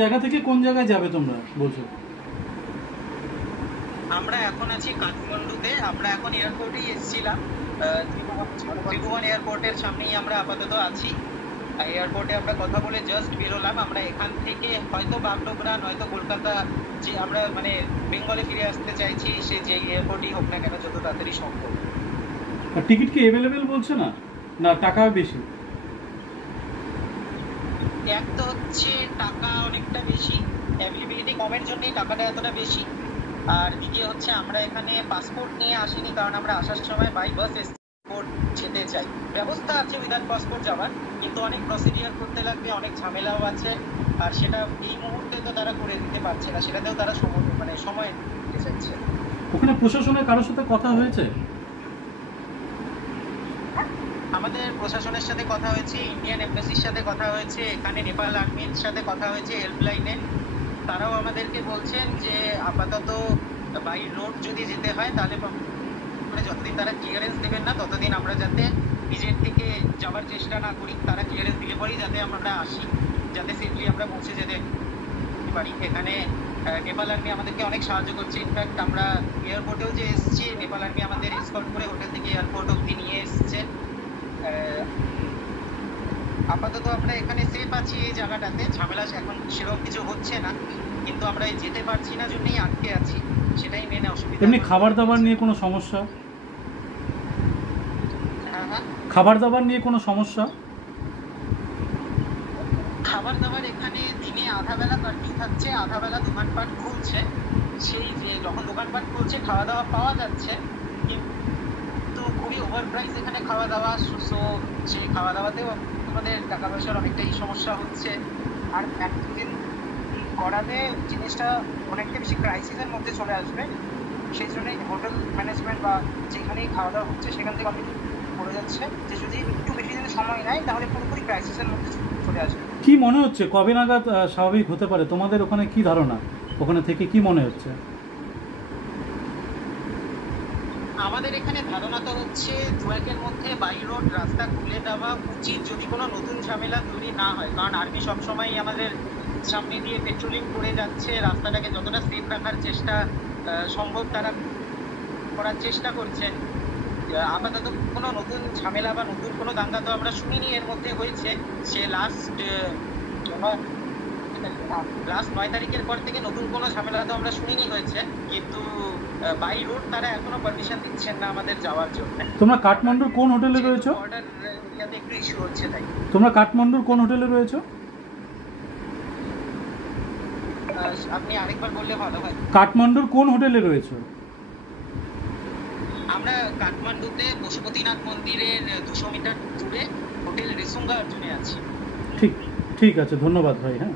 জায়গা থেকে কোন জায়গায় যাবে তোমরা বলছো? আমরা এখন আছি কাঠমান্ডুতে। আমরা এখন এয়ারপোর্টে এসেছিলাম, ত্রিভুবন এয়ারপোর্টের সামনেই আমরা আপাতত আছি। এয়ারপোর্টে আমরা কথা বলে জাস্ট বেরোলাম। আমরা এখান থেকে হয়তো বাগডোগরা নয়তো কলকাতা, যে আমরা মানে বেঙ্গলে ফিরে আসতে চাইছি, সে যে এয়ারপোর্টই হোক না কেন যত তাড়াতাড়ি সম্ভব। টিকিট কি অ্যাভেলেবেল বলছে না, না টাকা বেশি? এক তো হচ্ছে টাকা অনেকটা বেশি, অ্যাভেলেবিলিটি কমের জন্যই টাকাটা এতটা বেশি। আর দ্বিতীয় হচ্ছে আমরা এখানে পাসপোর্ট নিয়ে আসিনি, কারণ আমরা আসার সময় বাই বাস এয়ারপোর্ট যেতে চাই। ব্যবস্থা আছে উইদাউট পাসপোর্ট যাওয়ার, কিন্তু অনেক প্রসিডিওর করতে লাগবে, অনেক ঝামেলাও আছে। আর সেটা এই মুহূর্তে তো তারা করে দিতে পারছে না, সেটাতেও তারা সময় দিতে চাইছে। ওখানে প্রশাসনের কারোর সাথে কথা হয়েছে? আমাদের প্রশাসনের সাথে কথা হয়েছে, ইন্ডিয়ান এমবাসির সাথে কথা হয়েছে, এখানে নেপাল আর্মির সাথে কথা হয়েছে হেল্পলাইনে। তারাও আমাদেরকে বলছেন যে আপাতত বাই রোড যদি যেতে হয় তাহলে যতদিন তারা ক্লিয়ারেন্স দেবেন না ততদিন আমরা যাতে নিজের থেকে যাওয়ার চেষ্টা না করি। তারা ক্লিয়ারেন্স দিলে পরেই যাতে আমরা আসি, যাতে সেফলি আমরা পৌঁছে যেতে পারি। এখানে নেপাল আর্মি আমাদেরকে অনেক সাহায্য করছে। ইনফ্যাক্ট আমরা এয়ারপোর্টেও যে এসেছি, নেপাল আর্মি আমাদের এসকর্ট করে হোটেল থেকে এয়ারপোর্ট অব্দি নিয়ে এসছে। আপাতত আমরা এখানে সেফ আছি এই জায়গাটাতে, ঝামেলা এখন সেরকম কিছু হচ্ছে না, কিন্তু আমরা যেতে পারছি না জন্যই আটকে আছি, সেটাই মেনে অসুবিধা। এমনি খাবার দাবার নিয়ে কোনো সমস্যা? খাবার দাবার নিয়ে কোনো সমস্যা? খাবার দাবার এখানে দিনে আধা বেলা কার্ফিউ থাকছে, আধা বেলা দোকানপাট খুলছে। সেই যে যখন দোকানপাট খুলছে খাওয়া দাওয়া পাওয়া যাচ্ছে, কিন্তু খুবই ওভার প্রাইস এখানে খাওয়া দাওয়া। সো সেই খাওয়া দাওয়াতেও আমাদের টাকা পয়সার অনেকটাই সমস্যা হচ্ছে। আর এক দুদিন করাতে জিনিসটা অনেকটা বেশি ক্রাইসিসের মধ্যে চলে আসবে। সেই জন্যই হোটেল ম্যানেজমেন্ট বা যেখানেই খাওয়া দাওয়া হচ্ছে সেখান থেকে অনেক পড়ে যাচ্ছে যে যদি একটু বেশি দিন সময় নেয় তাহলে পুরোপুরি ক্রাইসিসের মধ্যে চলে আসবে। কি মনে হচ্ছে কবে নাগাদ স্বাভাবিক হতে পারে? তোমাদের ওখানে কি ধারণা, ওখানে থেকে কি মনে হচ্ছে? আমাদের এখানে ধারণা তো হচ্ছে 2-1 মধ্যে বাই রোড রাস্তা খুলে দেওয়া উচিত, যদি কোনো নতুন ঝামেলা তৈরি না হয়। কারণ আর্মি সবসময় আমাদের সামনে দিয়ে পেট্রোলিং করে যাচ্ছে, রাস্তাটাকে যতটা সেফ রাখার চেষ্টা সম্ভব তারা করার চেষ্টা করছেন। আপাতত কোনো নতুন ঝামেলা বা নতুন কোনো দাঙ্গা তো আমরা শুনিনি এর মধ্যে হয়েছে। সে লাস্ট 9 তারিখের পর থেকে নতুন কোনো ঝামেলা তো আমরা শুনিনি হয়েছে, কিন্তু বাই রোড তারা এখনো পারমিশন দিচ্ছেন না আমাদের যাওয়ার জন্য। তোমরা কাঠমান্ডুর কোন হোটেলে রয়েছো? বর্ডার এরিয়াতে একটু ইস্যু হচ্ছে তাই। তোমরা কাঠমান্ডুর কোন হোটেলে রয়েছো? আপনি আরেকবার বললে ভালো হয়। কাঠমান্ডুর কোন হোটেলে রয়েছো? আমরা কাঠমান্ডুতে পশুপতিনাথ মন্দিরের 200 মিটার দূরে হোটেল রেসুঙ্গা অর্জুনে আছি। ঠিক ঠিক আছে, ধন্যবাদ ভাই। হ্যাঁ।